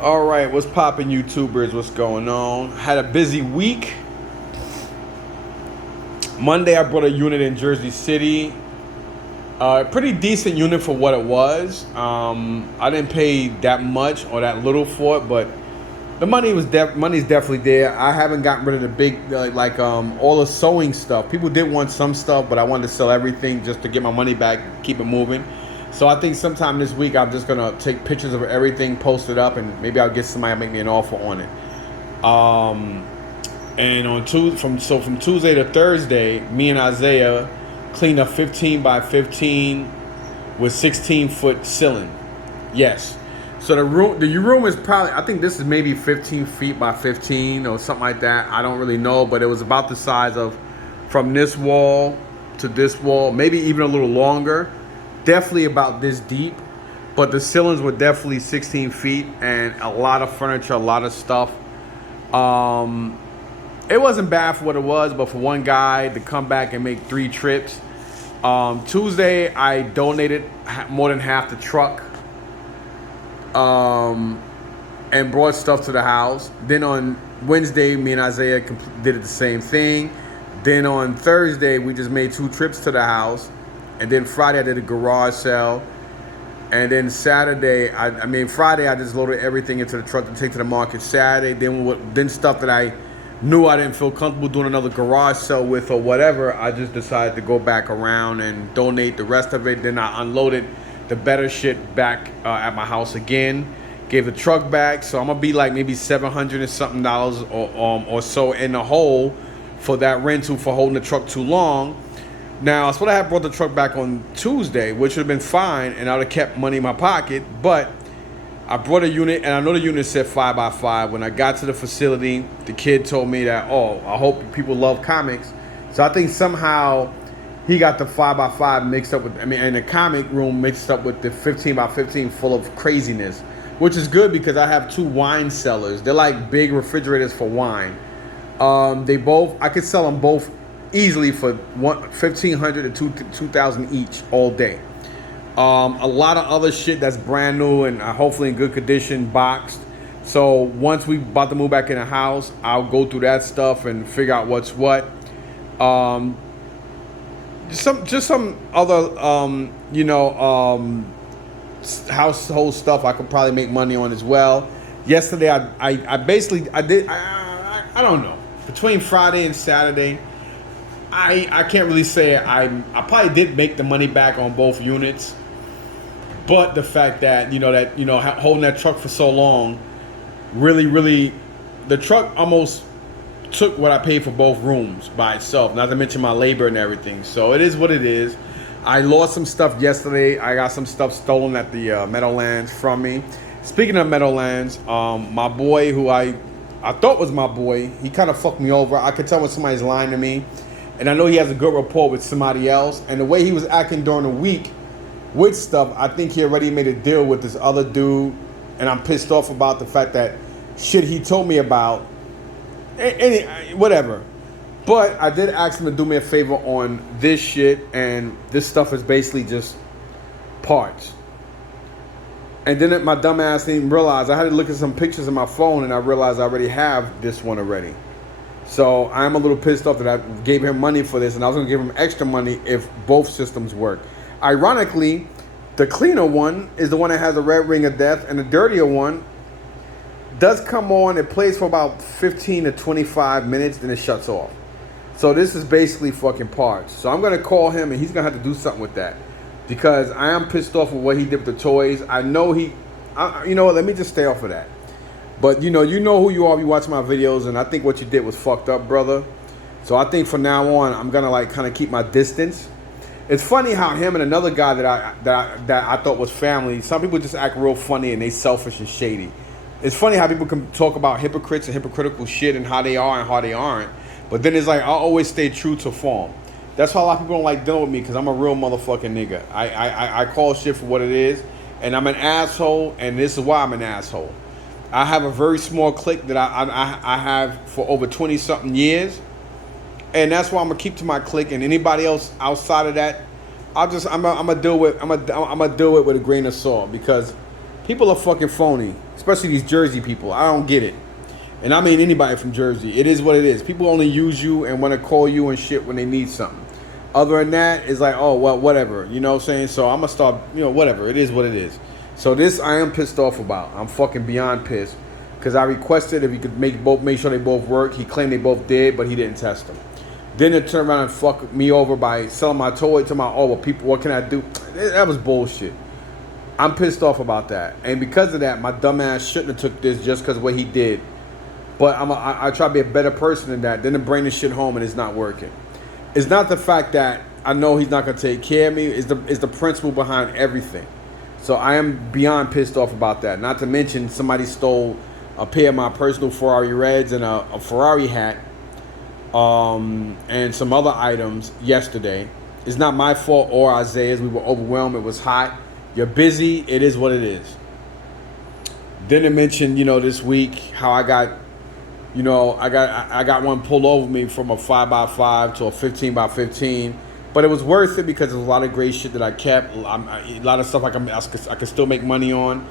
All right, what's poppin', YouTubers? What's going on? Had a busy week. Monday, I brought a unit in Jersey City. Pretty decent unit for what it was. I didn't pay that much or that little for it, but the money's definitely there. I haven't gotten rid of the big all the sewing stuff. People did want some stuff, but I wanted to sell everything just to get my money back, keep it moving. So I think sometime this week I'm just gonna take pictures of everything, post it up, and maybe I'll get somebody to make me an offer on it. And from Tuesday to Thursday, me and Isaiah cleaned up 15 by 15 with 16-foot ceiling. Yes. So the room is probably, I think this is maybe 15 feet by 15 or something like that. I don't really know, but it was about the size of from this wall to this wall, maybe even a little longer. Definitely about this deep, but the ceilings were definitely 16 feet and a lot of furniture, a lot of stuff. It wasn't bad for what it was, but for one guy to come back and make 3 trips. Tuesday, I donated more than half the truck and brought stuff to the house. Then on Wednesday, me and Isaiah did the same thing. Then on Thursday, we just made 2 trips to the house. And then Friday, I did a garage sale. And then Saturday, Friday, I just loaded everything into the truck to take to the market. Saturday, then stuff that I knew I didn't feel comfortable doing another garage sale with or whatever, I just decided to go back around and donate the rest of it. Then I unloaded the better shit back at my house again. Gave the truck back. So I'm going to be like maybe $700 and something or so in the hole for that rental for holding the truck too long. Now, I suppose I had brought the truck back on Tuesday, which would have been fine, and I would have kept money in my pocket. But I brought a unit, and I know the unit said 5x5. When I got to the facility, the kid told me that, I hope people love comics. So I think somehow he got the 5x5 mixed up with, and the comic room mixed up with the 15x15 full of craziness, which is good because I have 2 wine cellars. They're like big refrigerators for wine. I could sell them both easily for $1,500 to $2,000 each all day. A lot of other shit that's brand new and hopefully in good condition, boxed. So once we about to move back in the house, I'll go through that stuff and figure out what's what. Some other household stuff I could probably make money on as well. Yesterday I don't know, between Friday and Saturday, I can't really say I probably did make the money back on both units, but the fact that holding that truck for so long, really, the truck almost took what I paid for both rooms by itself. Not to mention my labor and everything. So it is what it is. I lost some stuff yesterday. I got some stuff stolen at the Meadowlands from me. Speaking of Meadowlands, my boy, who I thought was my boy, he kind of fucked me over. I could tell when somebody's lying to me. And I know he has a good rapport with somebody else. And the way he was acting during the week with stuff, I think he already made a deal with this other dude. And I'm pissed off about the fact that shit he told me about. Whatever. But I did ask him to do me a favor on this shit. And this stuff is basically just parts. And then my dumb ass didn't realize. I had to look at some pictures on my phone and I realized I already have this one already. So I'm a little pissed off that I gave him money for this, and I was going to give him extra money if both systems work. Ironically, the cleaner one is the one that has a red ring of death, and the dirtier one does come on. It plays for about 15 to 25 minutes, then it shuts off. So this is basically fucking parts. So I'm going to call him, and he's going to have to do something with that because I am pissed off with what he did with the toys. I know let me just stay off of that. But you know who you are if you watch my videos, and I think what you did was fucked up, brother. So I think from now on, I'm gonna kind of keep my distance. It's funny how him and another guy that I thought was family. Some people just act real funny and they selfish and shady. It's funny how people can talk about hypocrites and hypocritical shit and how they are and how they aren't. But then it's like I always stay true to form. That's why a lot of people don't like dealing with me because I'm a real motherfucking nigga. I call shit for what it is, and I'm an asshole, and this is why I'm an asshole. I have a very small clique that I have for over 20-something years. And that's why I'm going to keep to my clique. And anybody else outside of that, I'm gonna deal with it with a grain of salt. Because People are fucking phony, especially these Jersey people. I don't get it. And I mean anybody from Jersey. It is what it is. People only use you and want to call you and shit when they need something. Other than that, it's like, oh, well, whatever. You know what I'm saying? So I'm going to start, whatever. It is what it is. So this I am pissed off about. I'm fucking beyond pissed. Because I requested if he could make sure they both work. He claimed they both did, but he didn't test them. Then they turned around and fucked me over by selling my toy to my, well, people, what can I do? That was bullshit. I'm pissed off about that. And because of that, my dumb ass shouldn't have took this just because of what he did. But I try to be a better person than that. Then to bring this shit home and it's not working. It's not the fact that I know he's not going to take care of me. It's the principle behind everything. So I am beyond pissed off about that. Not to mention somebody stole a pair of my personal Ferrari Reds and a Ferrari hat and some other items yesterday. It's not my fault or Isaiah's. We were overwhelmed. It was hot. You're busy. It is what it is. Then to mention, this week how I got one pulled over me from a 5x5 to a 15x15, but it was worth it because there's a lot of great shit that I kept. A lot of stuff I can still make money on,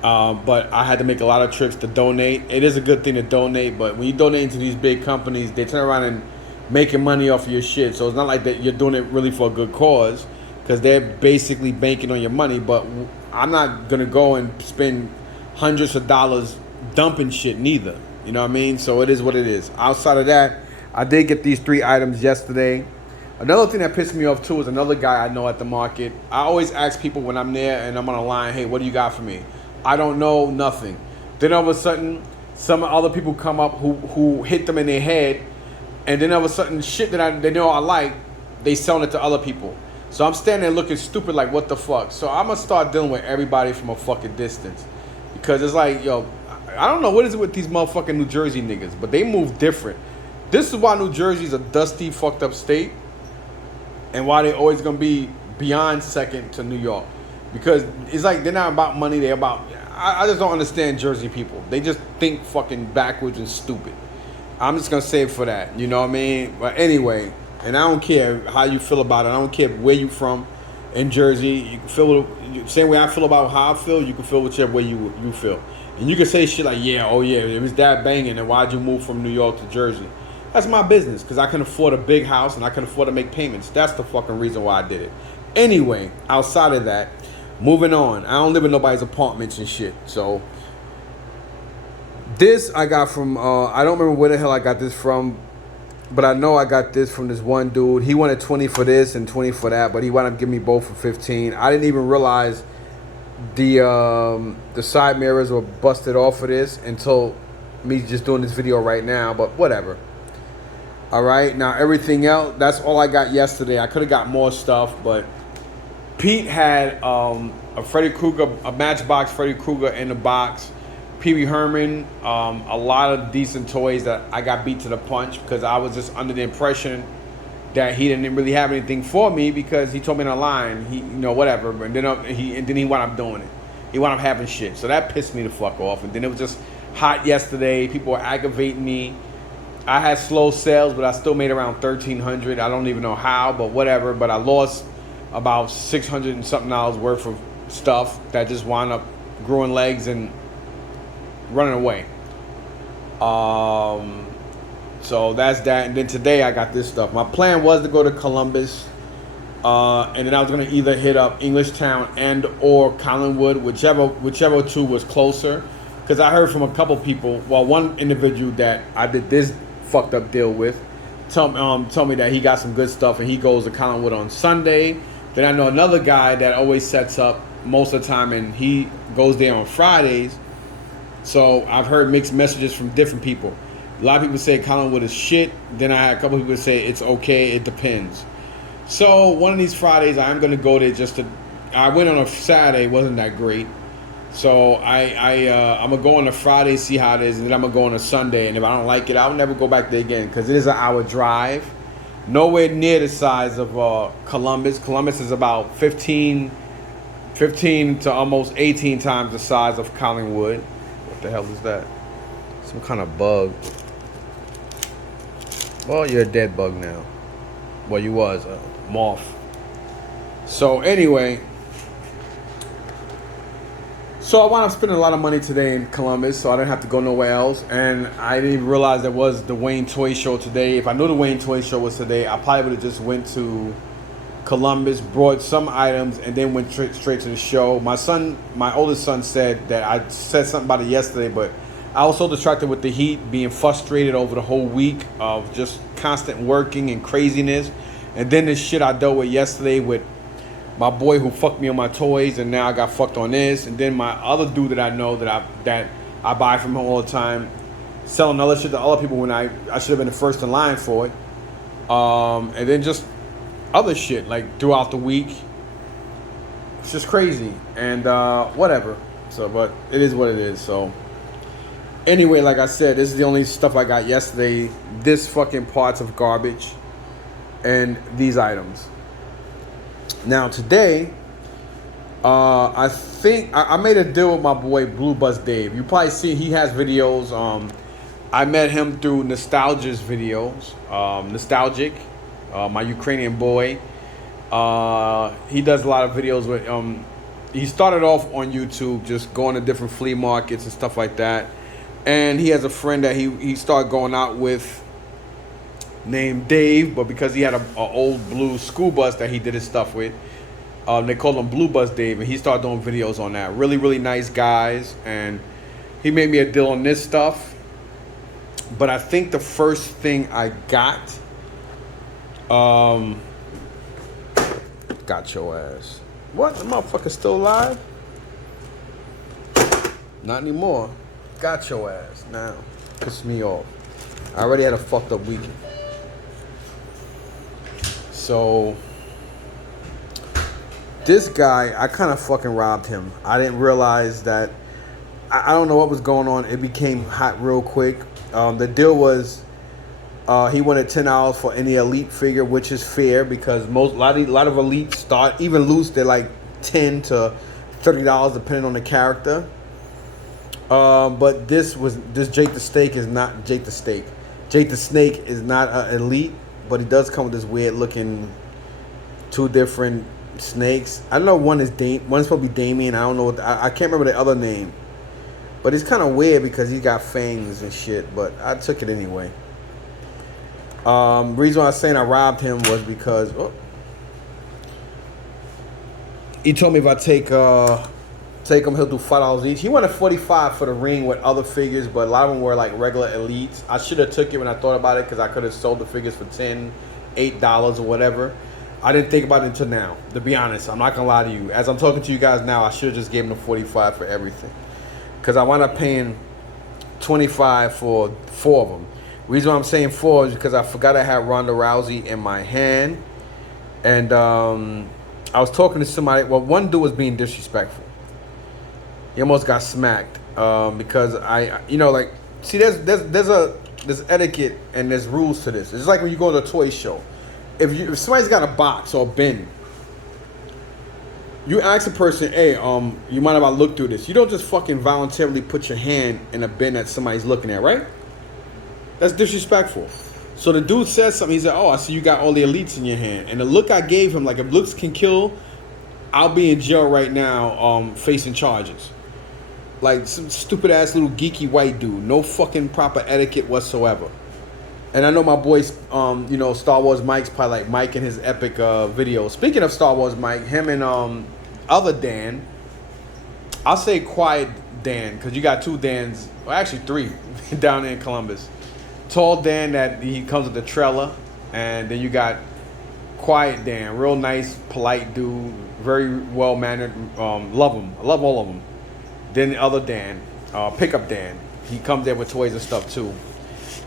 but I had to make a lot of trips to donate. It is a good thing to donate, but when you donate to these big companies, they turn around and making money off of your shit. So it's not like that you're doing it really for a good cause, because they're basically banking on your money. But I'm not gonna go and spend hundreds of dollars dumping shit neither. You know what I mean? So it is what it is. Outside of that, I did get these 3 items yesterday. Another thing that pissed me off too is another guy I know at the market. I always ask people when I'm there and I'm on a line, hey, what do you got for me? I don't know, nothing. Then all of a sudden, some other people come up who hit them in their head, and then all of a sudden, shit that they know I like, they selling it to other people. So I'm standing there looking stupid like, what the fuck? So I'm going to start dealing with everybody from a fucking distance. Because it's like, yo, I don't know what is it with these motherfucking New Jersey niggas, but they move different. This is why New Jersey's a dusty, fucked up state, and why they always gonna be beyond second to New York. Because it's like they're not about money, they're about, I just don't understand Jersey people. They just think fucking backwards and stupid. I'm just gonna say it for that, you know what I mean? But anyway, and I don't care how you feel about it. I don't care where you from in Jersey. You can feel same way I feel about how I feel. You can feel whichever way you feel. And you can say shit like, yeah, oh yeah, it was that banging, and why'd you move from New York to Jersey? That's my business, because I can afford a big house and I can afford to make payments. That's the fucking reason why I did it. Anyway, outside of that, moving on. I don't live in nobody's apartments and shit. So this I got from, I don't remember where the hell I got this from, but I know I got this from this one dude. He wanted 20 for this and 20 for that, but he wound up giving me both for 15. I didn't even realize the side mirrors were busted off of this until me just doing this video right now, but whatever. All right, now everything else, that's all I got yesterday. I could have got more stuff, but Pete had a Freddy Krueger, a Matchbox Freddy Krueger in the box. Pee Wee Herman, a lot of decent toys that I got beat to the punch because I was just under the impression that he didn't really have anything for me because he told me in a line, whatever. And then he wound up doing it. He wound up having shit. So that pissed me the fuck off. And then it was just hot yesterday. People were aggravating me. I had slow sales, but I still made around $1,300. I don't even know how, but whatever. But I lost about $600 and something worth of stuff that just wound up growing legs and running away. So that's that. And then today I got this stuff. My plan was to go to Columbus, and then I was gonna either hit up Englishtown and or Collinwood, whichever two was closer. Because I heard from a couple people, well, one individual that I did this fucked up deal with, told me that he got some good stuff and he goes to Collinwood on Sunday. Then I know another guy that always sets up most of the time and he goes there on Fridays. So I've heard mixed messages from different people. A lot of people say Collinwood is shit. Then I had a couple people say it's okay, it depends. So one of these Fridays I'm going to go there I went on a Saturday, it wasn't that great. So I'm going to go on a Friday, see how it is, and then I'm going to go on a Sunday. And if I don't like it, I'll never go back there again because it is an hour drive. Nowhere near the size of Columbus. Columbus is about 15 to almost 18 times the size of Collinwood. What the hell is that? Some kind of bug. Well, you're a dead bug now. Well, you was a moth. So anyway, So I wound up spending a lot of money today in Columbus, so I didn't have to go nowhere else. And I didn't even realize there was the Wayne Toy Show today. If I knew the Wayne Toy Show was today, I probably would have just went to Columbus, brought some items, and then went straight to the show. My oldest son said that I said something about it yesterday, but I was so distracted with the heat, being frustrated over the whole week of just constant working and craziness. And then this shit I dealt with yesterday with my boy who fucked me on my toys, and now I got fucked on this. And then my other dude that I know that I buy from him all the time, selling other shit to other people when I should have been the first in line for it. And then just other shit like throughout the week. It's just crazy and whatever. So, but it is what it is. So anyway, like I said, this is the only stuff I got yesterday. This fucking parts of garbage and these items. Now today, I think I made a deal with my boy Blue Bus Dave. You probably see he has videos. I met him through Nostalgia's videos. Nostalgic, my Ukrainian boy. He does a lot of videos with. He started off on YouTube, just going to different flea markets and stuff like that. And he has a friend that he started going out with, named Dave, but because he had a old blue school bus that he did his stuff with, they called him Blue Bus Dave, and he started doing videos on that. Really, really nice guys, and he made me a deal on this stuff. But I think the first thing I got, got your ass. What? The motherfucker's still alive? Not anymore. Got your ass now. Piss me off. I already had a fucked up weekend. So this guy, I kind of fucking robbed him. I didn't realize that. I don't know what was going on. It became hot real quick. The deal was he wanted $10 for any elite figure, which is fair because a lot of elites start, even loose, they're like $10 to $30 depending on the character. But this Jake the Snake is not Jake the Snake. Jake the Snake is not an elite, but he does come with this weird looking two different snakes. I don't know, one's supposed to be Damien. I don't know I can't remember the other name. But it's kind of weird because he got fangs and shit, but I took it anyway. Reason why I was saying I robbed him was because he told me if I take him, he'll do $5 each. He wanted $45 for the ring with other figures, but a lot of them were like regular elites. I should have took it when I thought about it because I could have sold the figures for $10, $8 or whatever. I didn't think about it until now, to be honest. I'm not going to lie to you. As I'm talking to you guys now, I should have just gave him the $45 for everything. Because I wound up paying $25 for 4 of them. The reason why I'm saying 4 is because I forgot I had Ronda Rousey in my hand. And I was talking to somebody. Well, one dude was being disrespectful. He almost got smacked because see, there's etiquette and there's rules to this. It's like when you go to a toy show. If somebody's got a box or a bin, you ask a person, hey, you mind if I look through this? You don't just fucking voluntarily put your hand in a bin that somebody's looking at, right? That's disrespectful. So the dude says something. He said, oh, I see you got all the elites in your hand. And the look I gave him, like if looks can kill, I'll be in jail right now facing charges. Like some stupid ass little geeky white dude. No fucking proper etiquette whatsoever. And I know my boys, Star Wars Mike's probably like Mike and his epic video. Speaking of Star Wars Mike, him and other Dan, I'll say Quiet Dan, because you got 2 Dans, well actually 3, down there in Columbus. Tall Dan that he comes with the trailer, and then you got Quiet Dan, real nice, polite dude, very well mannered. Love him, I love all of them. Then the other Dan, Pickup Dan, he comes there with toys and stuff too.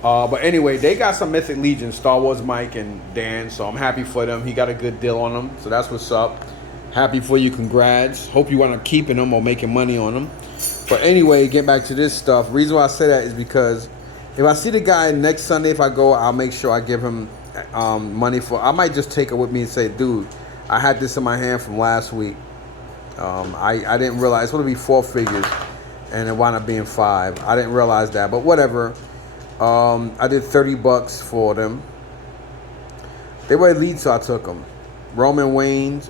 But anyway, they got some Mythic Legion, Star Wars Mike and Dan, so I'm happy for them. He got a good deal on them, so that's what's up. Happy for you, congrats. Hope you want to keeping them or making money on them. But anyway, get back to this stuff. Reason why I say that is because if I see the guy next Sunday, if I go, I'll make sure I give him money for. I might just take it with me and say, dude, I had this in my hand from last week. I didn't realize it's going to be 4 figures, and it wound up being 5. I didn't realize that, but whatever. I did $30 for them. They were elite, so I took them. Roman Reigns,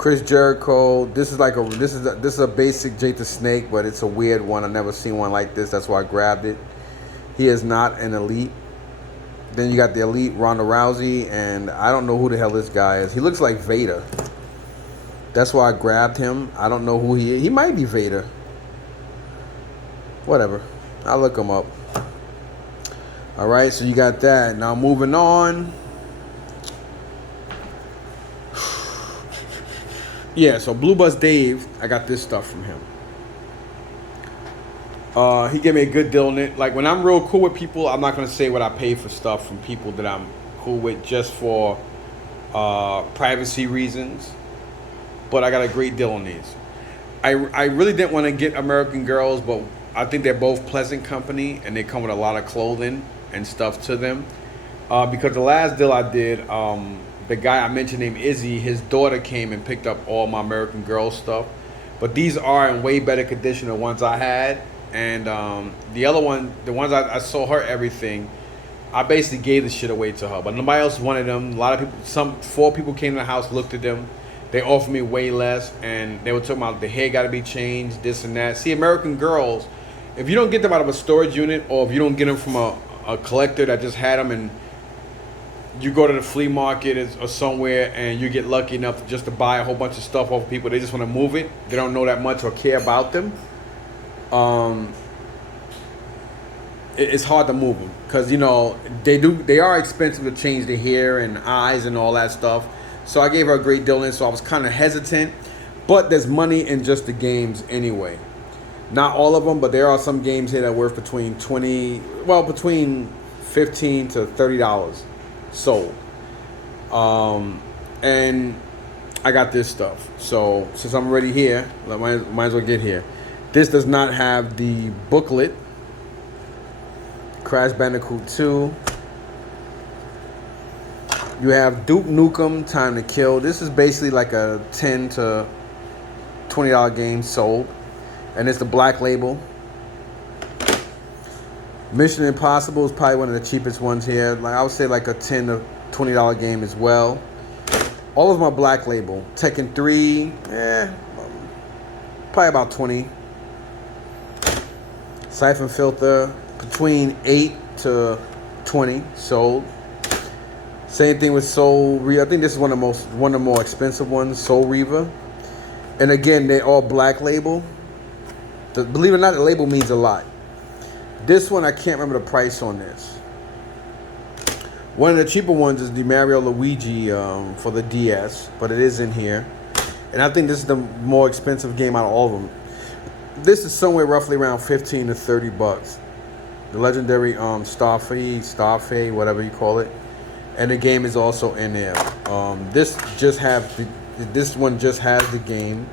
Chris Jericho. This is a basic Jake the Snake, but it's a weird one. I've never seen one like this. That's why I grabbed it. He is not an elite. Then you got the elite Ronda Rousey, and I don't know who the hell this guy is. He looks like Vader. That's why I grabbed him. I don't know who he is. He might be Vader. Whatever. I'll look him up. All right, so you got that. Now moving on. Yeah, so Blue Bus Dave, I got this stuff from him. He gave me a good deal on it. Like, when I'm real cool with people, I'm not going to say what I pay for stuff from people that I'm cool with just for privacy reasons. But I got a great deal on these. I really didn't want to get American Girls, but I think they're both pleasant company, and they come with a lot of clothing and stuff to them. Because the last deal I did, the guy I mentioned named Izzy, his daughter came and picked up all my American Girl stuff. But these are in way better condition than the ones I had. And the other one, the ones I sold her everything, I basically gave the shit away to her. But nobody else wanted them. A lot of people, 4 people came to the house, looked at them. They offered me way less. And they were talking about the hair got to be changed, this and that. See, American Girls, if you don't get them out of a storage unit, or if you don't get them from a collector that just had them, and you go to the flea market or somewhere and you get lucky enough just to buy a whole bunch of stuff off of people, they just want to move it. They don't know that much or care about them. It's hard to move them because, you know, they are expensive to change the hair and eyes and all that stuff. So I gave her a great deal in, so I was kind of hesitant. But there's money in just the games anyway. Not all of them, but there are some games here that are worth between between $15 to $30 sold. And I got this stuff. So since I'm already here, I might as well get here. This does not have the booklet. Crash Bandicoot 2. You have Duke Nukem Time to Kill. This is basically like a $10 to $20 game sold. And it's the black label. Mission Impossible is probably one of the cheapest ones here. Like, I would say like a $10 to $20 game as well. All of them are black label. Tekken 3, probably about 20. Siphon Filter, between 8 to 20 sold. Same thing with Soul Reaver. I think this is one of the more expensive ones, Soul Reaver. And again, they're all black label. Believe it or not, the label means a lot. This one, I can't remember the price on this. One of the cheaper ones is the Mario Luigi for the DS, but it is in here. And I think this is the more expensive game out of all of them. This is somewhere roughly around $15 to $30. The legendary Starfade, whatever you call it. And the game is also in there. This one just has the game.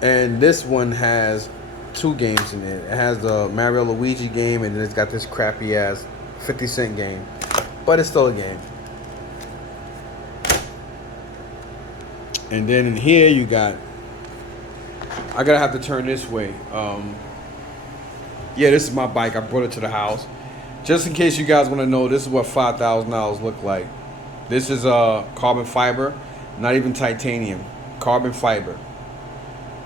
And this one has 2 games in it. It has the Mario Luigi game, and then it's got this crappy ass 50-cent game. But it's still a game. And then in here you got, I gotta have to turn this way. Yeah, this is my bike. I brought it to the house. Just in case you guys want to know, this is what $5,000 look like. This is carbon fiber, not even titanium. Carbon fiber.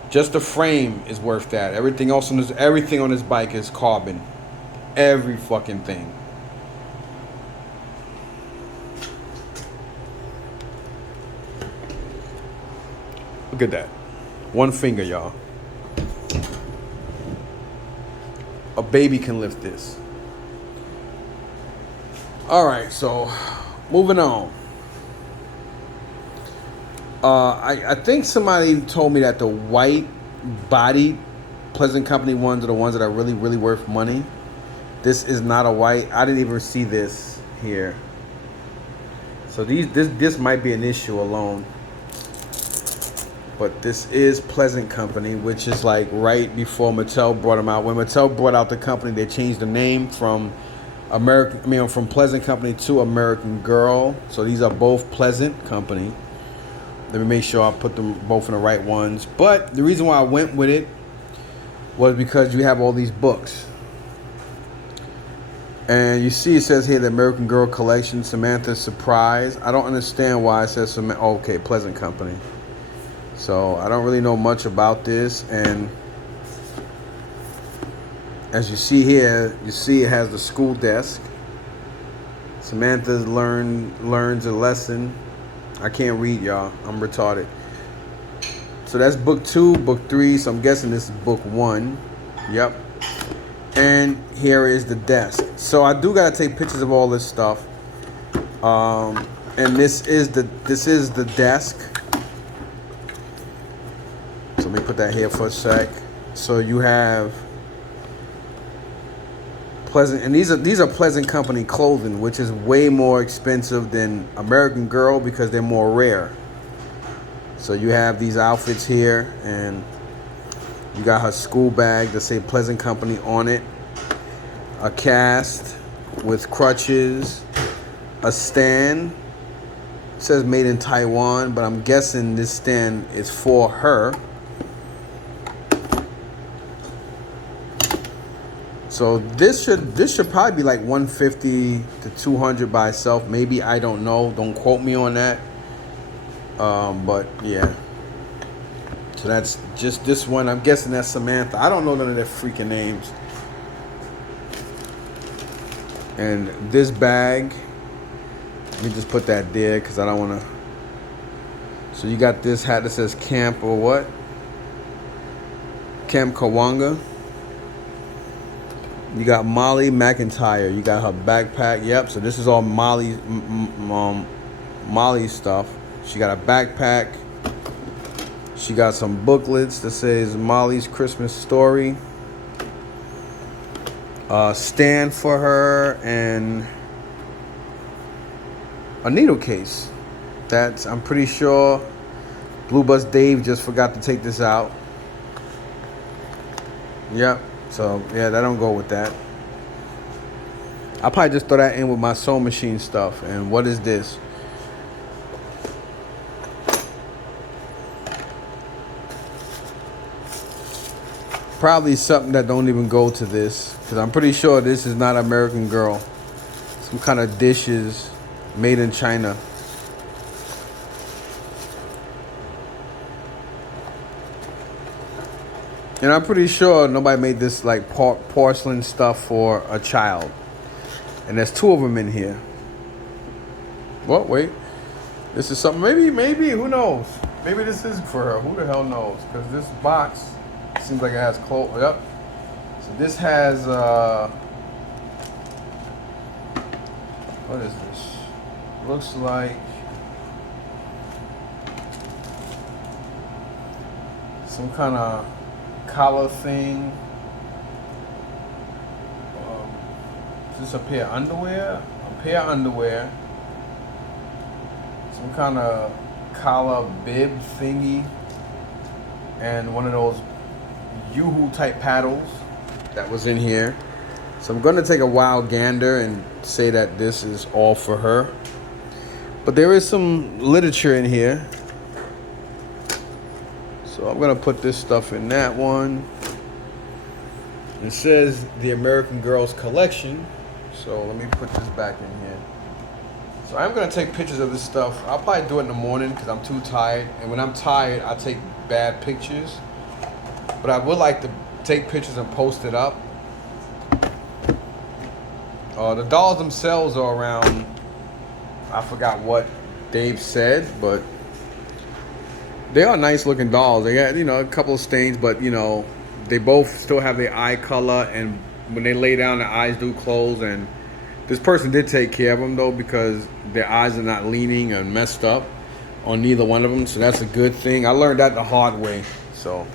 Just the frame is worth that. Everything on this bike is carbon. Every fucking thing. Look at that. One finger, y'all. A baby can lift this. Alright, so moving on. I think somebody told me that the white body Pleasant Company ones are the ones that are really, really worth money. This is not a white. I didn't even see this here. So this might be an issue alone. But this is Pleasant Company, which is like right before Mattel brought them out. When Mattel brought out the company, they changed the name from from Pleasant Company to American Girl. So these are both Pleasant Company. Let me make sure I put them both in the right ones. But the reason why I went with it was because you have all these books. And you see it says here the American Girl Collection, Samantha's Surprise. I don't understand why it says okay, Pleasant Company. So I don't really know much about this. And as you see here, you see it has the school desk. Samantha learns a lesson. I can't read, y'all. I'm retarded. So that's book 2, book 3. So I'm guessing this is book 1. Yep. And here is the desk. So I do gotta take pictures of all this stuff. And this is the desk. So let me put that here for a sec. So you have Pleasant, and these are Pleasant Company clothing, which is way more expensive than American Girl because they're more rare. So you have these outfits here, and you got her school bag that say Pleasant Company on it, a cast with crutches, a stand. It says made in Taiwan, but I'm guessing this stand is for her. So this should probably be like 150 to 200 by itself. Maybe, I don't know. Don't quote me on that. But yeah. So that's just this one. I'm guessing that's Samantha. I don't know none of their freaking names. And this bag, let me just put that there because I don't want to. So you got this hat that says Camp or what? Camp Kawanga. You got Molly McIntyre. You got her backpack. Yep. So this is all Molly's stuff. She got a backpack. She got some booklets that says Molly's Christmas Story. Stand for her and a needle case. That's, I'm pretty sure Blue Bus Dave just forgot to take this out. Yep. So yeah, that don't go with that. I'll probably just throw that in with my sewing machine stuff. And what is this? Probably something that don't even go to this, because I'm pretty sure this is not American Girl. Some kind of dishes made in China. And I'm pretty sure nobody made this like porcelain stuff for a child. And there's 2 of them in here. What? Wait. This is something. Maybe. Who knows? Maybe this is for her. Who the hell knows? Because this box seems like it has clothes. Yep. So this has. What is this? Looks like some kind of collar thing. Is this a pair of underwear? A pair of underwear. Some kind of collar bib thingy. And one of those Yoo-hoo type paddles that was in here. So I'm going to take a wild gander and say that this is all for her. But there is some literature in here. So I'm going to put this stuff in that one. It says the American Girls Collection. So let me put this back in here. So I'm going to take pictures of this stuff. I'll probably do it in the morning because I'm too tired. And when I'm tired, I take bad pictures. But I would like to take pictures and post it up. The dolls themselves are around, I forgot what Dave said, but they are nice looking dolls. They got, a couple of stains, but, they both still have their eye color. And when they lay down, their eyes do close. And this person did take care of them, though, because their eyes are not leaning and messed up on neither one of them. So that's a good thing. I learned that the hard way. So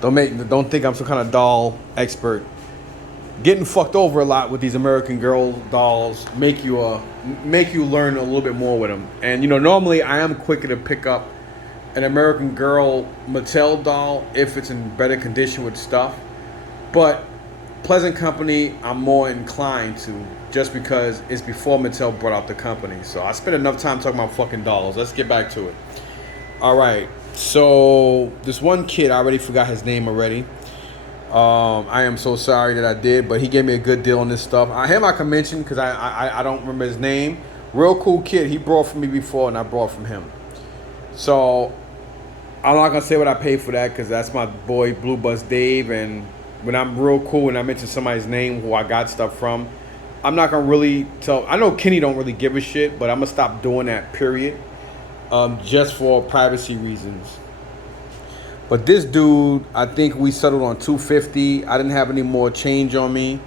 don't think I'm some kind of doll expert. Getting fucked over a lot with these American Girl dolls make you learn a little bit more with them. And normally I am quicker to pick up an American Girl Mattel doll if it's in better condition with stuff. But Pleasant Company, I'm more inclined to, just because it's before Mattel brought out the company. So I spent enough time talking about fucking dolls. Let's get back to it. All right. So this one kid, I already forgot his name already. I am so sorry that I did, but he gave me a good deal on this stuff. Him I can mention because I don't remember his name. Real cool kid. He brought from me before, and I brought from him. So I'm not gonna say what I paid for that because that's my boy Blue Buzz Dave. And when I'm real cool and I mention somebody's name who I got stuff from, I'm not gonna really tell. I know Kenny don't really give a shit, but I'm gonna stop doing that. Period. Just for privacy reasons. But this dude, I think we settled on $250. I didn't have any more change on me,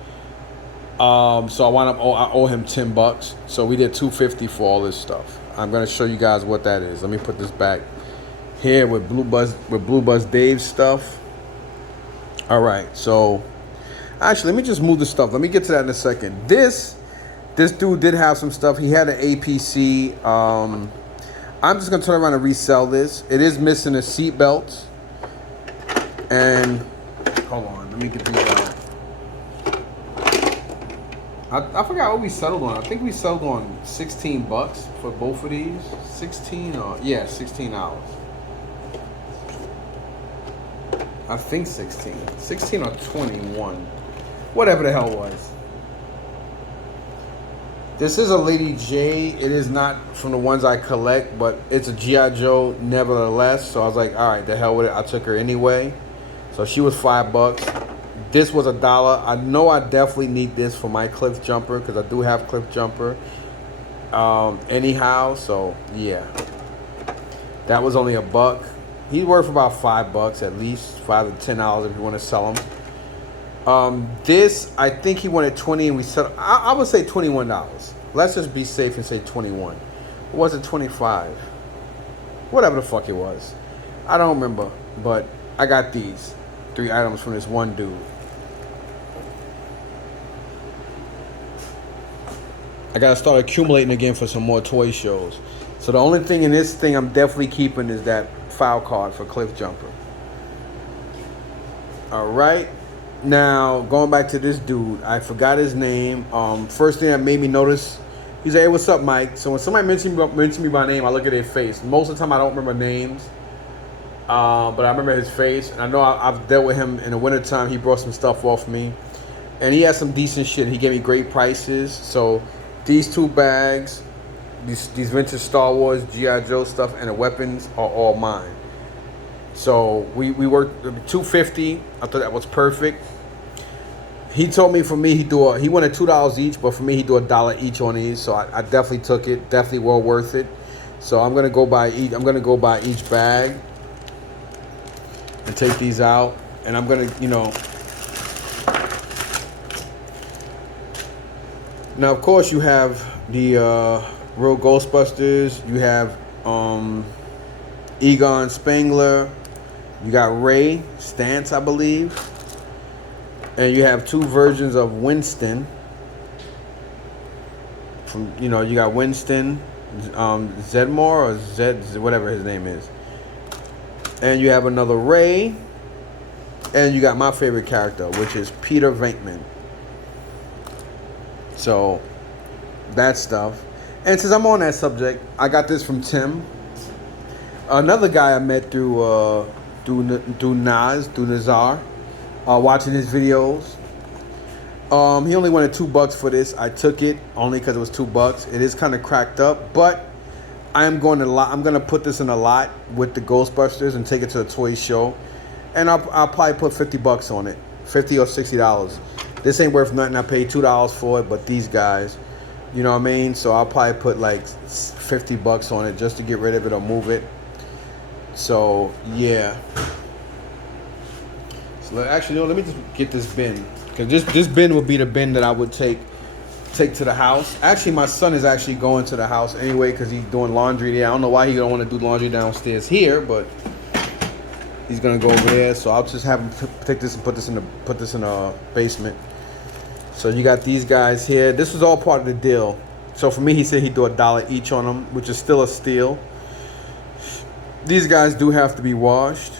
so I wound up I owe him $10. So we did $250 for all this stuff. I'm gonna show you guys what that is. Let me put this back here with Blue Buzz Dave's stuff. All right, so actually, let me just move the stuff. Let me get to that in a second. This dude did have some stuff. He had an APC. I'm just gonna turn around and resell this. It is missing a seat belt. And hold on, let me get these out. I forgot what we settled on. I think we settled on $16 for both of these. $16. I think 16 or 21, whatever the hell it was. This is a Lady J. It is not from the ones I collect, but it's a G.I. Joe nevertheless. So I was like, all right, the hell with it. I took her anyway. So she was $5. This was $1. I know I definitely need this for my Cliff Jumper because I do have Cliff Jumper. Anyhow, so yeah, that was only $1. He's worth about $5 at least, $5 to $10 if you want to sell him. This I think he wanted 20, and we said I would say $21. Let's just be safe and say 21. Or was it 25? Whatever the fuck it was, I don't remember. But I got these 3 items from this one dude. I gotta start accumulating again for some more toy shows. So the only thing in this thing I'm definitely keeping is that file card for Cliff Jumper. All right. Now, going back to this dude, I forgot his name. First thing that made me notice, he's like, hey, what's up, Mike? So when somebody mentions me by name, I look at their face. Most of the time, I don't remember names, but I remember his face. And I know I've dealt with him in the wintertime. He brought some stuff off me, and he had some decent shit. He gave me great prices. So these 2 bags, these vintage Star Wars, G.I. Joe stuff, and the weapons are all mine. So we worked $250. I thought that was perfect. He told me for me he wanted $2 each, but for me he do $1 each on these. So I definitely took it. Definitely well worth it. So I'm gonna go buy each bag and take these out, and I'm gonna now of course you have the real Ghostbusters. You have Egon Spengler. You got Ray Stantz, I believe. And you have 2 versions of Winston. You got Winston, Zedmore or Zed, whatever his name is. And you have another Ray. And you got my favorite character, which is Peter Venkman. So, that stuff. And since I'm on that subject, I got this from Tim. Another guy I met through Nazar, watching his videos. He only wanted $2 for this. I took it only because it was $2. It is kind of cracked up, but I'm gonna put this in a lot with the Ghostbusters and take it to a toy show, and I'll probably put $50 on it, $50 or $60. This ain't worth nothing. I paid $2 for it, but these guys, you know what I mean. So I'll probably put like $50 on it just to get rid of it or move it. So yeah. So actually, let me just get this bin, because this bin would be the bin that I would take to the house. Actually, my son is actually going to the house anyway because he's doing laundry there. I don't know why he don't want to do laundry downstairs here, but he's gonna go over there. So I'll just have him take this and put this in a basement. So you got these guys here. This was all part of the deal. So for me, he said he'd do $1 each on them, which is still a steal. These guys do have to be washed,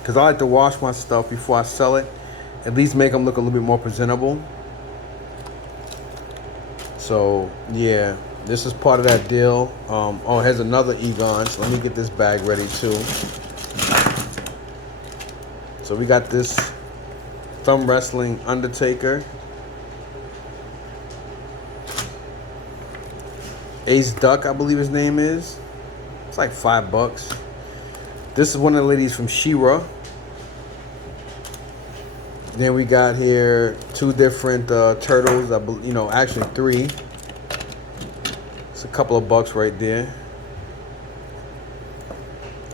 because I like to wash my stuff before I sell it. At least make them look a little bit more presentable. So yeah, this is part of that deal. Here's another Egon. So let me get this bag ready too. So we got this Thumb Wrestling Undertaker. Ace Duck, I believe his name is. It's like $5. This is one of the ladies from She-Ra. Then we got here 2 different turtles. Actually 3. It's a couple of bucks right there.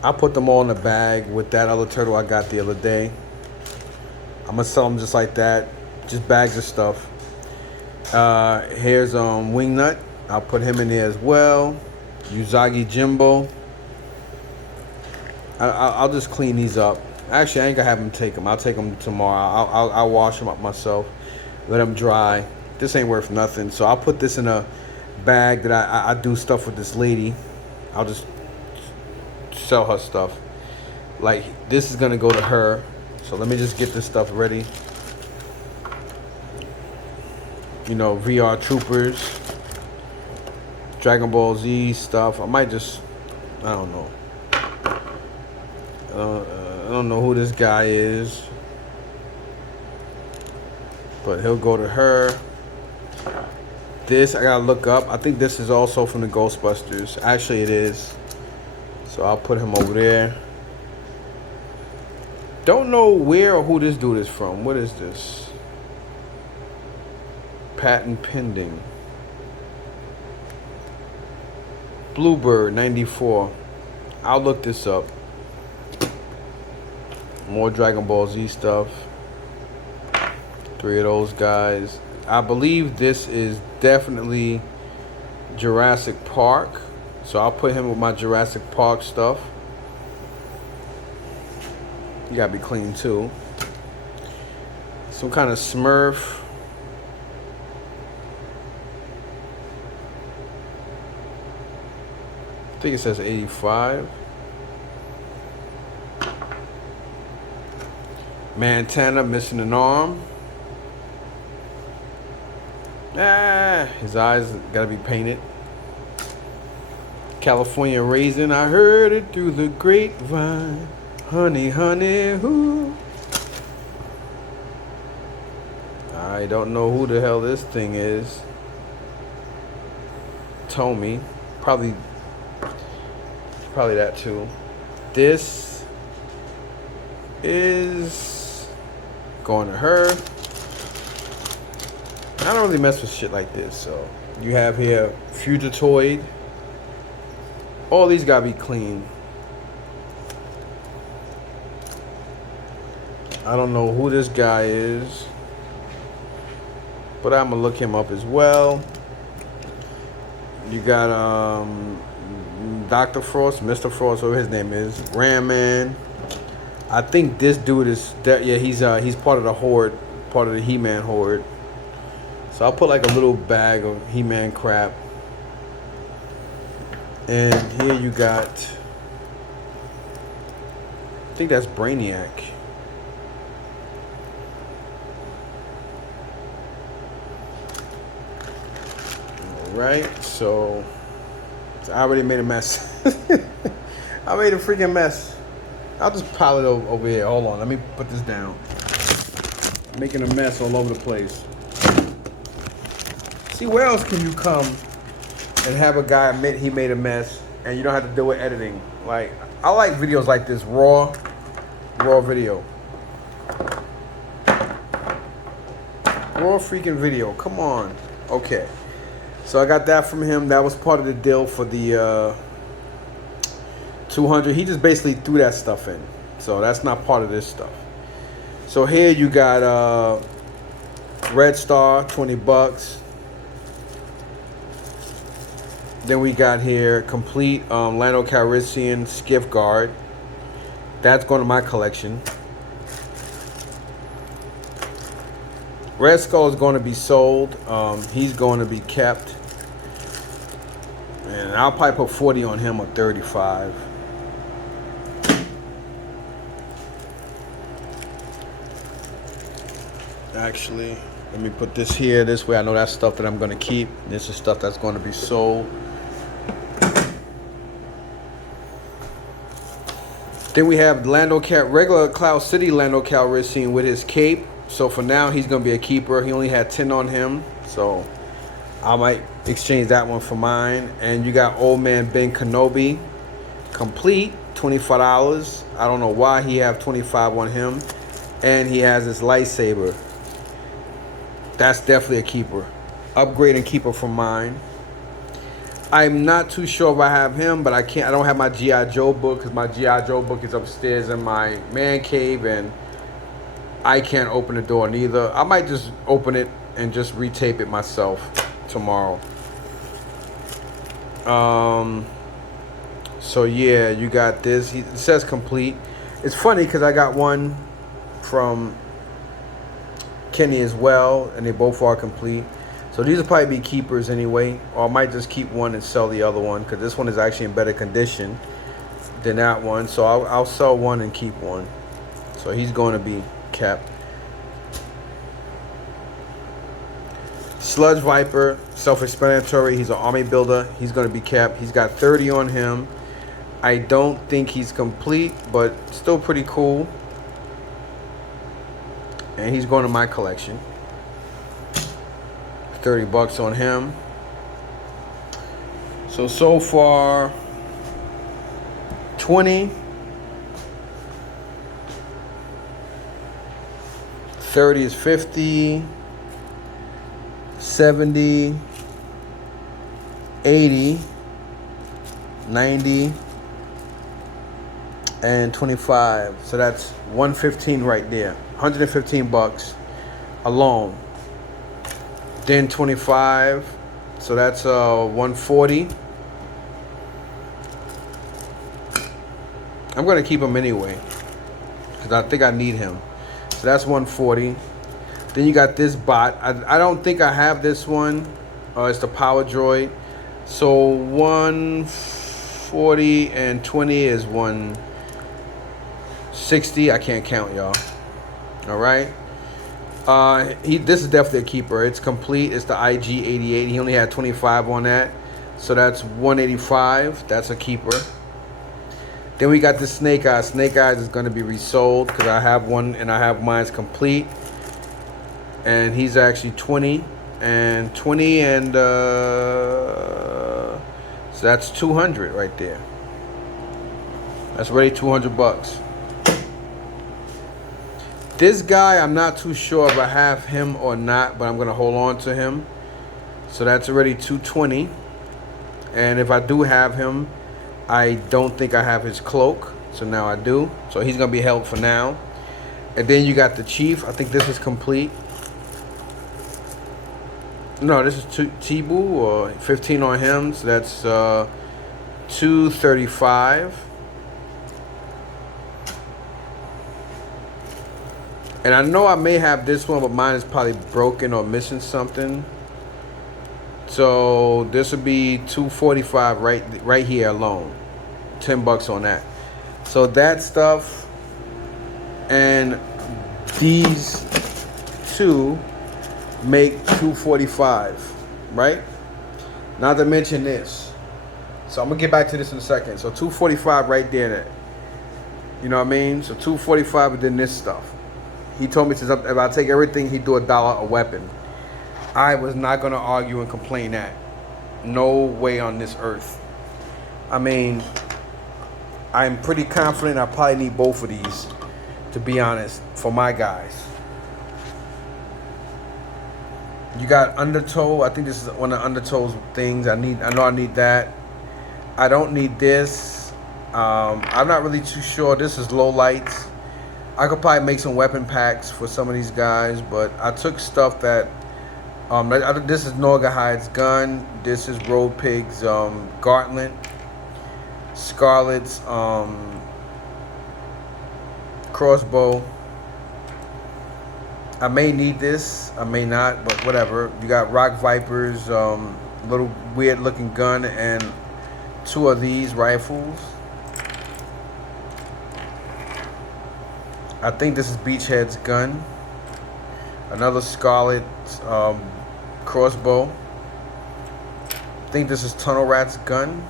I put them all in a bag with that other turtle I got the other day. I'm gonna sell them just like that, just bags of stuff. Here's Wingnut. I'll put him in there as well. Usagi Jimbo. I'll just clean these up. Actually, I ain't gonna have them take them. I'll take them tomorrow. I'll wash them up myself. Let them dry. This ain't worth nothing. So I'll put this in a bag that I do stuff with this lady. I'll just sell her stuff. Like, this is gonna go to her. So let me just get this stuff ready. VR Troopers, Dragon Ball Z stuff. I might just, I don't know. I don't know who this guy is, but he'll go to her. This I gotta look up. I think this is also from the Ghostbusters. Actually, it is. So I'll put him over there. Don't know where or who this dude is from. What is this? Patent pending. Bluebird 94. I'll look this up. More Dragon Ball Z stuff. 3 of those guys. I believe this is definitely Jurassic Park. So I'll put him with my Jurassic Park stuff. You gotta be clean too. Some kind of Smurf. I think it says 85. Montana missing an arm. His eyes gotta be painted. California Raisin, I heard it through the grapevine. Honey, honey, who? I don't know who the hell this thing is. Tommy. Probably that too. This is going to her. I don't really mess with shit like this. So you have here Fugitoid. All these gotta be clean. I don't know who this guy is, but I'm gonna look him up as well. You got Dr. Frost, Mr. Frost, whatever his name is, Ram Man. I think this dude is he's part of the horde, part of the He-Man horde. So I'll put like a little bag of He-Man crap. And here you got, I think that's Brainiac. Alright, so I already made a mess. I made a freaking mess. I'll just pile it over here. Hold on, let me put this down. I'm making a mess all over the place. See, where else can you come and have a guy admit he made a mess and you don't have to deal with editing? Like, I like videos like this, raw video. Raw freaking video, come on. Okay, so I got that from him. That was part of the deal for the 200. He just basically threw that stuff in, so that's not part of this stuff. So here you got Red Star, 20 bucks. Then we got here complete Lando Calrissian Skiff Guard. That's going to my collection. Red Skull is going to be sold. He's going to be kept. And I'll probably put 40 on him or 35. Actually, let me put this here. This way I know that's stuff that I'm going to keep. This is stuff that's going to be sold. Then we have regular Cloud City Lando Calrissian with his cape. So for now, he's going to be a keeper. He only had 10 on him. So I might exchange that one for mine. And you got Old Man Ben Kenobi. Complete, $25. I don't know why he have 25 on him. And he has his lightsaber. That's definitely a keeper. Upgrade and keeper for mine. I'm not too sure if I have him, but I don't have my G.I. Joe book because my G.I. Joe book is upstairs in my man cave and I can't open the door neither. I might just open it and just retape it myself tomorrow. So yeah, you got this. It says complete. It's funny because I got one from Kenny as well, and they both are complete. So these will probably be keepers anyway, or I might just keep one and sell the other one because this one is actually in better condition than that one. So I'll sell one and keep one. So he's going to be kept. Sludge Viper, self-explanatory. He's an army builder. He's going to be kept. He's got 30 on him. I don't think he's complete, but still pretty cool. And he's going to my collection. $30 on him. So far 20, 30 is 50, 70, 80, 90, and 25. So that's 115 right there. $115 alone. Then 25, so that's 140. I'm gonna keep him anyway because I think I need him. So that's 140. Then you got this bot. I don't think I have this one. It's the Power Droid. So 140 and 20 is 160. I can't count, y'all. All right. This is definitely a keeper. It's complete. It's the IG-88. He only had 25 on that. So that's 185. That's a keeper. Then we got the Snake Eyes. Snake Eyes is going to be resold because I have one and I have mine's complete. And he's actually 20. And 20 and... so that's 200 right there. That's already $200. This guy, I'm not too sure if I have him or not, but I'm going to hold on to him. So that's already $220. And if I do have him, I don't think I have his cloak. So now I do. So he's going to be held for now. And then you got the Chief. I think this is complete. No, this is Tibu, or 15 on him. So that's $235. And I know I may have this one, but mine is probably broken or missing something. So this would be $245 right here alone. $10 on that. So that stuff and these two make $245, right? Not to mention this. So I'm gonna get back to this in a second. So $245 right there. You know what I mean? So $245 and then this stuff. He told me if I take everything, he'd do $1 a weapon. I was not going to argue and complain that. No way on this earth. I mean, I'm pretty confident I probably need both of these, to be honest, for my guys. You got Undertow. I think this is one of Undertow's things. I know I need that. I don't need this. I'm not really too sure. This is low lights. I could probably make some weapon packs for some of these guys, but I took stuff that this is Norgahide's gun. This is Road Pig's Gauntlet. Scarlet's crossbow. I may need this, I may not, but whatever. You got Rock Viper's little weird looking gun and 2 of these rifles. I think this is Beachhead's gun. Another Scarlet crossbow. I think this is Tunnel Rat's gun.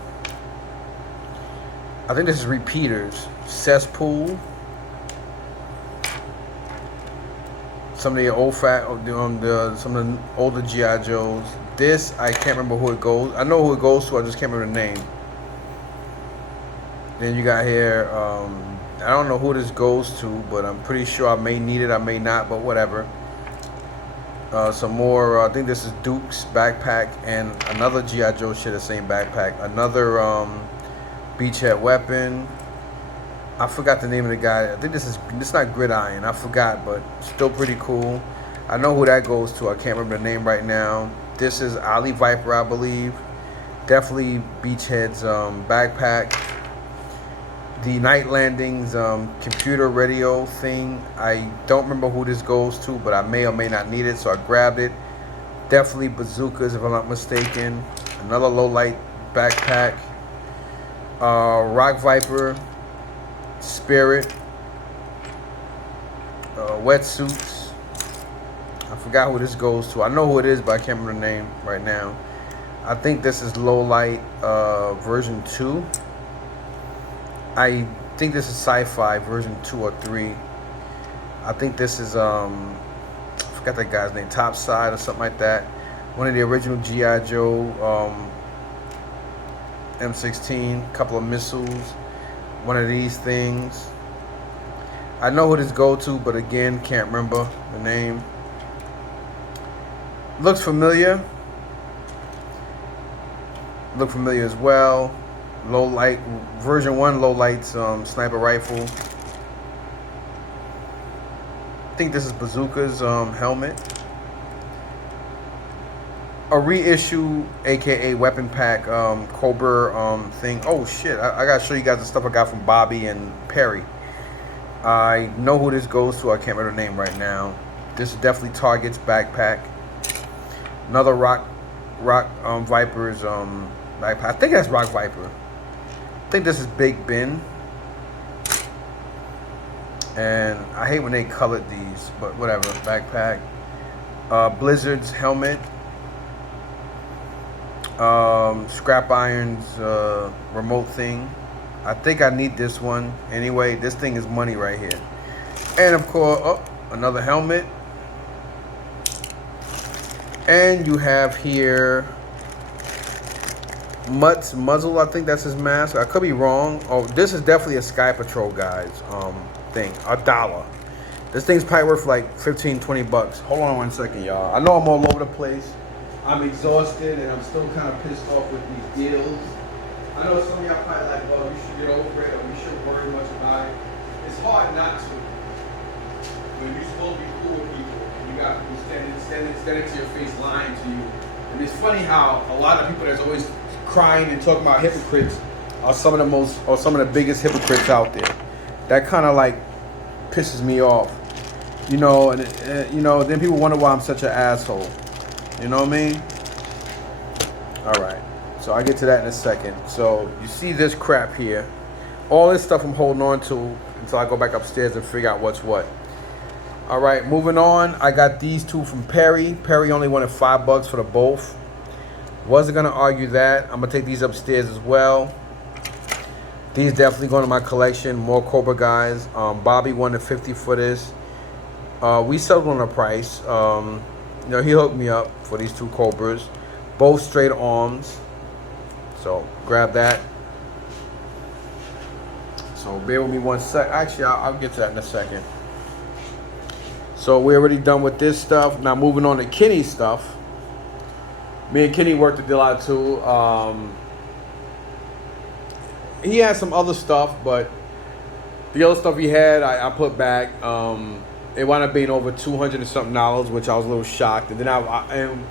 I think this is repeaters. Cesspool. Some of the some of the older GI Joes. This I can't remember who it goes. I know who it goes to. I just can't remember the name. Then you got here. I don't know who this goes to, but I'm pretty sure I may need it. I may not, but whatever. Some more. I think this is Duke's backpack and another GI Joe shit. The same backpack. Another beachhead weapon. I forgot the name of the guy. I think this is not Gridiron. I forgot, but still pretty cool. I know who that goes to. I can't remember the name right now. This is Ali Viper, I believe. Definitely Beachhead's backpack. The Night Landings computer radio thing. I don't remember who this goes to, but I may or may not need it, so I grabbed it. Definitely Bazookas, if I'm not mistaken. Another low light backpack. Rock Viper. Spirit, wetsuits. I forgot who this goes to. I know who it is, but I can't remember the name right now. I think this is low light version 2. I think this is sci-fi version 2 or 3. I think this is I forgot that guy's name, Topside or something like that. One of the original GI Joe M16, couple of missiles. One of these things. I know who this go to, but again, can't remember the name. Looks familiar. Look familiar as well. Low light, version 1 low lights sniper rifle. I think this is Bazooka's helmet. A reissue, aka weapon pack, Cobra thing. Oh shit! I gotta show you guys the stuff I got from Bobby and Perry. I know who this goes to. I can't remember the name right now. This is definitely Target's backpack. Another Rock Viper's backpack. I think that's Rock Viper. I think this is Big Ben. And I hate when they colored these, but whatever. Backpack. Blizzard's helmet. Scrap Iron's remote thing. I think I need this one anyway. This thing is money right here. And of course, another helmet. And you have here Mutt's muzzle. I think that's his mask. I could be wrong. Oh, this is definitely a Sky Patrol guys thing. $1. This thing's probably worth like 15, 20 bucks. Hold on one second, y'all. I know I'm all over the place. I'm exhausted and I'm still kind of pissed off with these deals. I know some of y'all probably like, well, you should get over it or you shouldn't worry much about it. It's hard not to. When you're supposed to be cool with people and you got people standing to your face lying to you. And it's funny how a lot of people that's always crying and talking about hypocrites are some of the biggest hypocrites out there. That kind of like pisses me off. You know, and then people wonder why I'm such an asshole. You know what I mean? All right. So I get to that in a second. So you see this crap here. All this stuff I'm holding on to until I go back upstairs and figure out what's what. All right, moving on. I got these two from Perry. Perry only wanted $5 for the both. Wasn't gonna argue that. I'm gonna take these upstairs as well. These definitely going to my collection. More Cobra guys. Bobby wanted $50 for this. We settled on a price. He hooked me up for these two Cobras, both straight arms. So grab that. So bear with me one sec. Actually, I'll get to that in a second. So we're already done with this stuff. Now moving on to Kenny's stuff. Me and Kenny worked the deal out too. He had some other stuff, but the other stuff he had, I put back. It wound up being over $200 and something, which I was a little shocked. And then and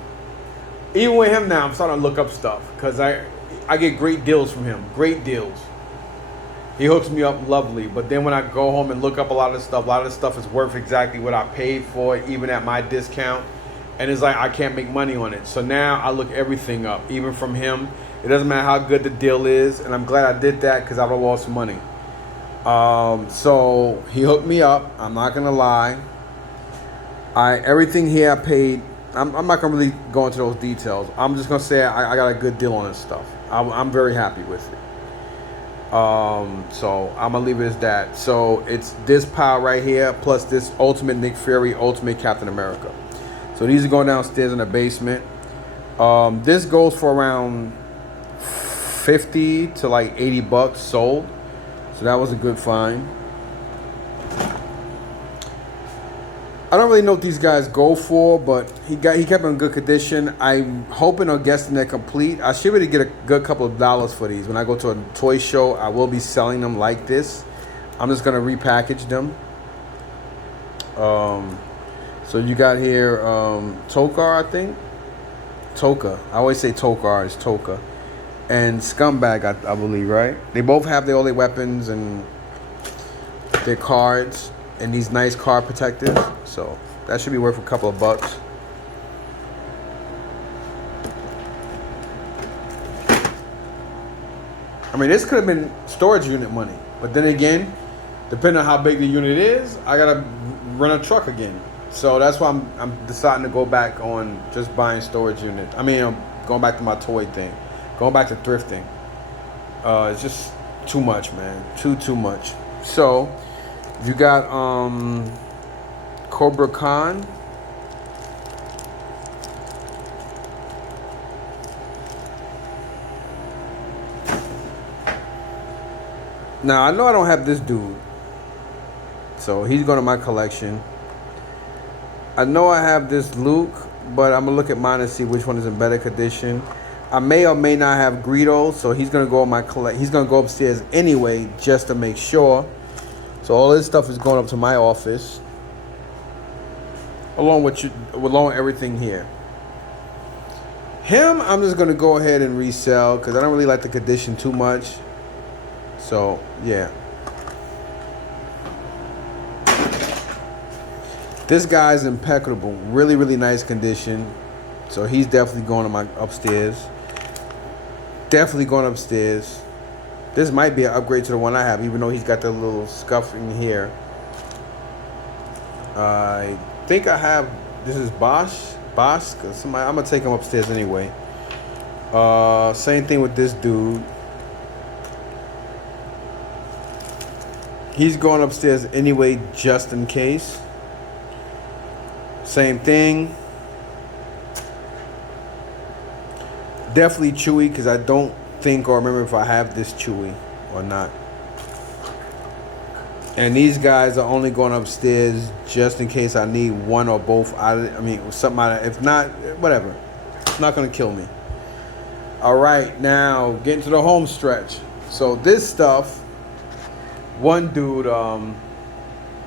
even with him now, I'm starting to look up stuff because I get great deals from him. Great deals. He hooks me up lovely. But then when I go home and look up a lot of the stuff is worth exactly what I paid for, even at my discount. And it's like I can't make money on it. So now I look everything up, even from him. It doesn't matter how good the deal is. And I'm glad I did that because I would have lost money. So he hooked me up. I'm not gonna lie. Everything here I paid. I'm not gonna really go into those details. I'm just gonna say I got a good deal on this stuff. I'm very happy with it. So I'm gonna leave it as that. So it's this pile right here plus this Ultimate Nick Fury, Ultimate Captain America. So these are going downstairs in the basement. This goes for around 50 to like 80 bucks sold. So that was a good find. I don't really know what these guys go for, but he kept them in good condition. I'm hoping or guessing they're complete. I should really get a good couple of dollars for these. When I go to a toy show, I will be selling them like this. I'm just gonna repackage them. So you got here Tokar, I think. Toka. I always say Tokar, it's Toka. And Scumbag, I believe, right? They both have all their weapons and their cards and these nice card protectors. So that should be worth a couple of bucks. I mean, this could have been storage unit money. But then again, depending on how big the unit is, I gotta run a truck again. So that's why I'm deciding to go back on just buying storage unit. I mean, I'm going back to my toy thing. Going back to thrifting. It's just too much, man. Too much. So you got Cobra Khan. Now I know I don't have this dude, so he's going to my collection. I know I have this Luke, but I'm gonna look at mine and see which one is in better condition. I may or may not have Greedo, so he's gonna go on my he's gonna go upstairs anyway, just to make sure. So all this stuff is going up to my office, along with everything here. Him, I'm just gonna go ahead and resell because I don't really like the condition too much. So yeah. This guy's impeccable, really nice condition. So he's definitely going to my upstairs. Definitely going upstairs. This might be an upgrade to the one I have, even though he's got the little scuff in here. I think I have, this is Bosch, cause somebody, I'm gonna take him upstairs anyway. Same thing with this dude. He's going upstairs anyway, just in case. Same thing. Definitely Chewy, because I don't think or remember if I have this Chewy or not. And these guys are only going upstairs just in case I need one or both. I mean, something out of, if not, whatever. It's not going to kill me. All right, now getting to the home stretch. So this stuff, one dude,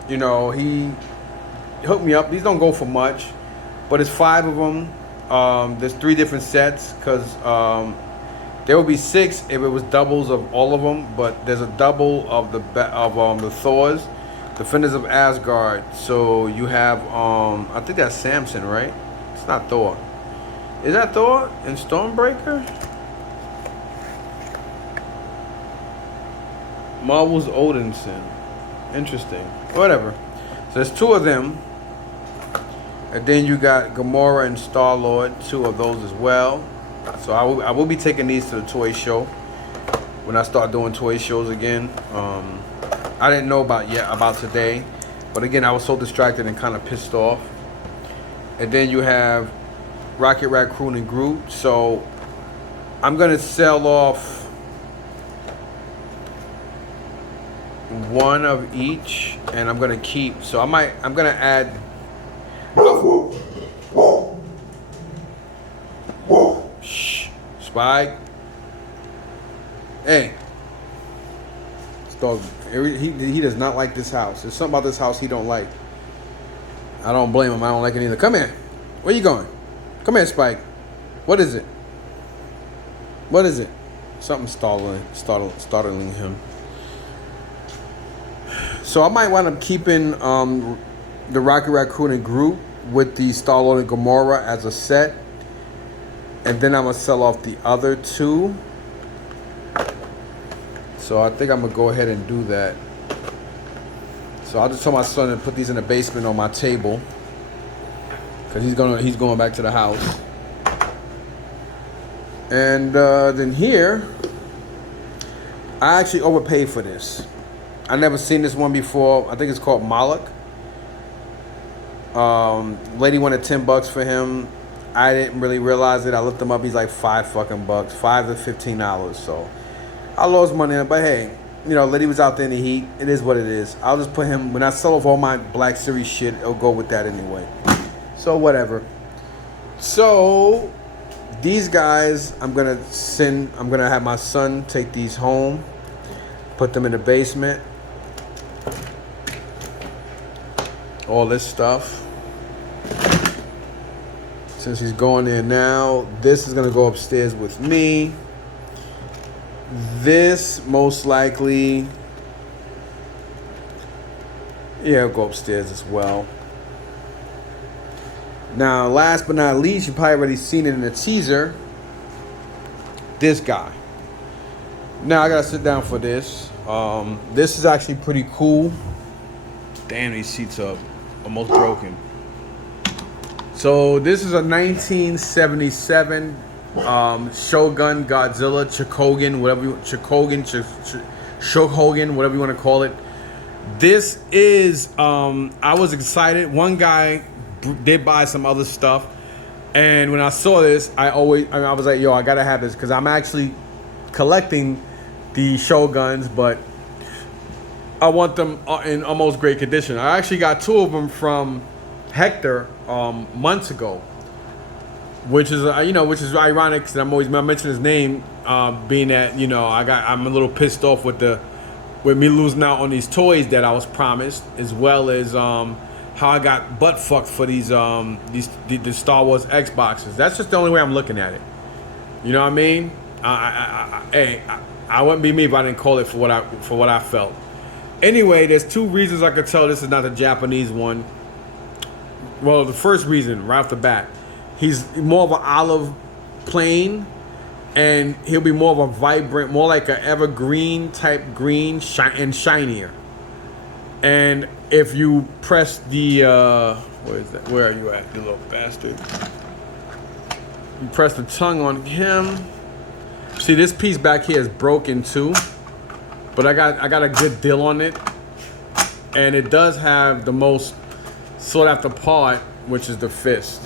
you know, he hooked me up. These don't go for much, but it's 5 of them. There's 3 different sets because there would be 6 if it was doubles of all of them, but there's a double of the Thors, Defenders of Asgard. So you have I think that's Samson, right? It's not Thor. Is that Thor and Stormbreaker? Marvel's Odinson. Interesting. Whatever. So there's 2 of them. And then you got Gamora and Star-Lord, 2 of those as well. So I will be taking these to the toy show when I start doing toy shows again. I didn't know about today, but again, I was so distracted and kind of pissed off. And then you have Rocket Raccoon and Groot. So I'm gonna sell off 1 of each, and I'm gonna keep. So I'm gonna add. Shh, Spike. Hey, this dog. He does not like this house. There's something about this house he don't like. I don't blame him. I don't like it either. Come here. Where you going? Come here, Spike. What is it? What is it? Something startling him. So I might wind up keeping the Rocket Raccoon and Groot with the Star-Lord and Gamora as a set. And then I'm going to sell off the other 2. So I think I'm going to go ahead and do that. So I'll just tell my son to put these in the basement on my table. Because he's going back to the house. And then here, I actually overpaid for this. I never seen this one before. I think it's called Moloch. Lady wanted $10 for him. I didn't really realize it. I looked him up. He's like $5 fucking bucks, $5 to $15. So I lost money on it. But hey, you know, lady was out there in the heat. It is what it is. I'll just put him, when I sell off all my Black Series shit, it'll go with that anyway. So whatever. So these guys, I'm gonna have my son take these home, put them in the basement. All this stuff. Since he's going there now, this is gonna go upstairs with me. This most likely, yeah, it'll go upstairs as well. Now, last but not least, you probably already seen it in the teaser. This guy. Now I gotta sit down for this. This is actually pretty cool. Damn, these seats are almost broken. So this is a 1977 Shogun Godzilla Chokogen, Shokogen, whatever you want to call it. This is, I was excited. One guy did buy some other stuff, and when I saw this, I was like, yo, I gotta have this because I'm actually collecting the Shoguns, but I want them in almost great condition. I actually got 2 of them from Hector months ago, which is ironic because I'm always mentioning his name, being that I'm a little pissed off with me losing out on these toys that I was promised, as well as how I got butt fucked for the Star Wars Xboxes. That's just the only way I'm looking at it. You know what I mean? I wouldn't be me if I didn't call it for what I felt. Anyway, there's 2 reasons I could tell this is not the Japanese one. Well, the first reason, right off the bat, he's more of an olive plain, and he'll be more of a vibrant, more like an evergreen type green, and shinier. And if you press the, where is that? Where are you at, you little bastard? You press the tongue on him. See, this piece back here is broken too, but I got a good deal on it, and it does have the most sought after part, which is the fist.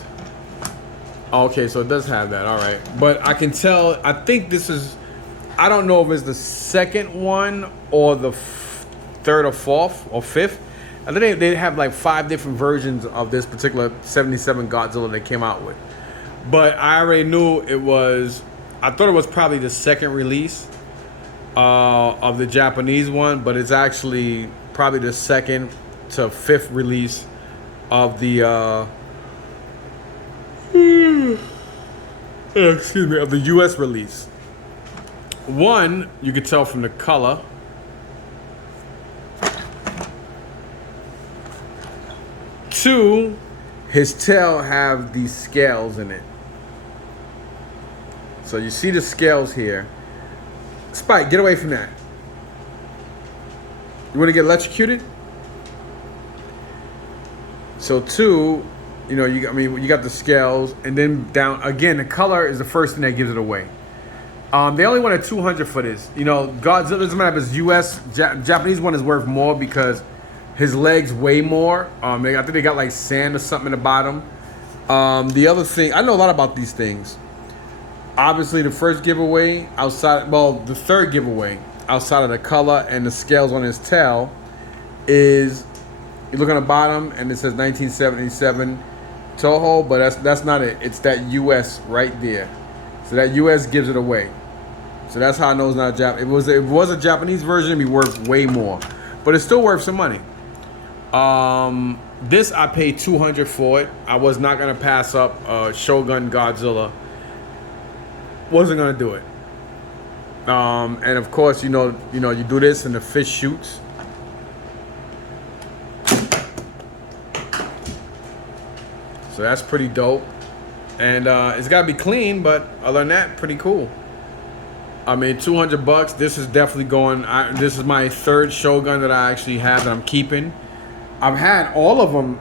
Okay, so it does have that. All right, but I can tell. I think this is. I don't know if it's the second one or the third or fourth or fifth. I think they have like 5 different versions of this particular 77 Godzilla they came out with. But I already knew it was. I thought it was probably the second release of the Japanese one, but it's actually probably the 2nd to 5th release of the of the US release. One, you could tell from the color. 2, his tail have these scales in it. So you see the scales here. Spike, get away from that. You want to get electrocuted? So 2, you got the scales, and then down again. The color is the first thing that gives it away. They only wanted $200 for this. Godzilla doesn't matter if it's U.S. Japanese one is worth more because his legs weigh more. I think they got like sand or something in the bottom. The other thing, I know a lot about these things. Obviously, the first giveaway the third giveaway outside of the color and the scales on his tail is, you look on the bottom and it says 1977 Toho, but that's not it. It's that US right there. So that US gives it away. So that's how I know it's not a Jap. If it was a Japanese version, it'd be worth way more, but it's still worth some money. This I paid $200 for it. I was not gonna pass up Shogun Godzilla. Wasn't gonna do it. And of course, you do this and the fish shoots. So that's pretty dope. And it's gotta be clean, but other than that, pretty cool. I mean, $200. This is definitely going. This is my 3rd Shogun that I actually have that I'm keeping. I've had all of them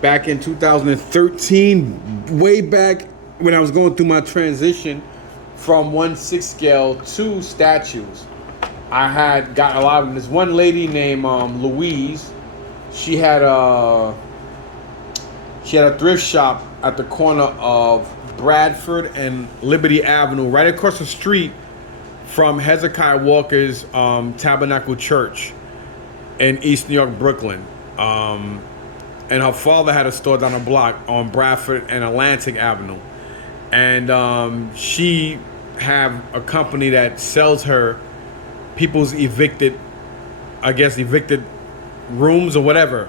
back in 2013, way back when I was going through my transition from 1/6 scale to statues. I had got a lot of them. This one lady named Louise. She had a thrift shop at the corner of Bradford and Liberty Avenue, right across the street from Hezekiah Walker's Tabernacle Church in East New York, Brooklyn. And her father had a store down the block on Bradford and Atlantic Avenue. And she have a company that sells her people's evicted rooms or whatever.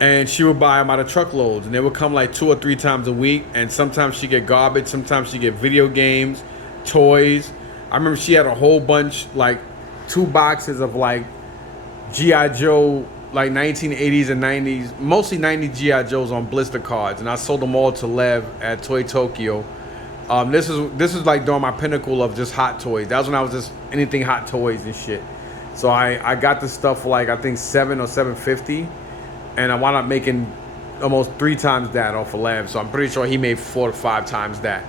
And she would buy them out of truckloads, and they would come like 2 or 3 times a week. And sometimes she get garbage, sometimes she get video games, toys. I remember she had a whole bunch, like 2 boxes of like G.I. Joe, like 1980s and 90s, mostly 90s G.I. Joes on blister cards, and I sold them all to Lev at Toy Tokyo. This is like during my pinnacle of just hot toys. That was when I was just anything hot toys and shit. So I got this stuff for like I think $7 or $7.50, and I wound up making almost 3 times that off of Lev. So I'm pretty sure he made 4 to 5 times that.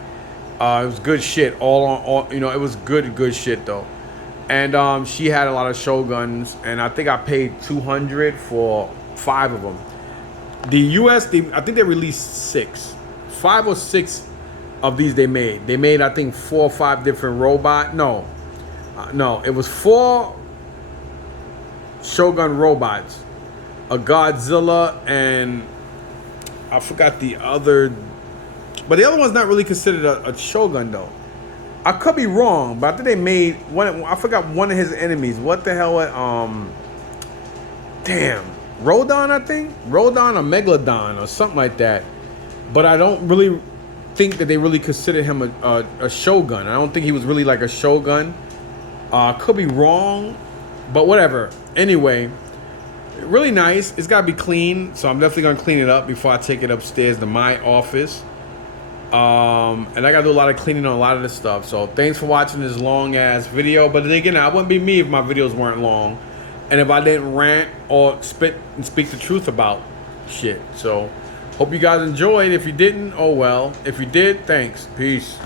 It was good shit. It was good shit though. And she had a lot of Shoguns, and I think I paid $200 for 5 of them. The US, I think they released 5 or 6 of these they made. They made, I think, 4 or 5 different robot. No, it was 4 Shogun robots, a Godzilla, and I forgot the other. But the other one's not really considered a Shogun though. I could be wrong, but I think they made one. I forgot one of his enemies. What the hell? Damn, Rodon, I think Rodon or Megalodon or something like that. But I don't really think that they really considered him a Shogun. I don't think he was really like a Shogun. Could be wrong, but whatever. Anyway, really nice. It's gotta be clean, so I'm definitely gonna clean it up before I take it upstairs to my office. And I gotta do a lot of cleaning on a lot of this stuff. So thanks for watching this long ass video. But then again, I wouldn't be me if my videos weren't long, and if I didn't rant or spit and speak the truth about shit. So hope you guys enjoyed. If you didn't, oh well. If you did, thanks. Peace.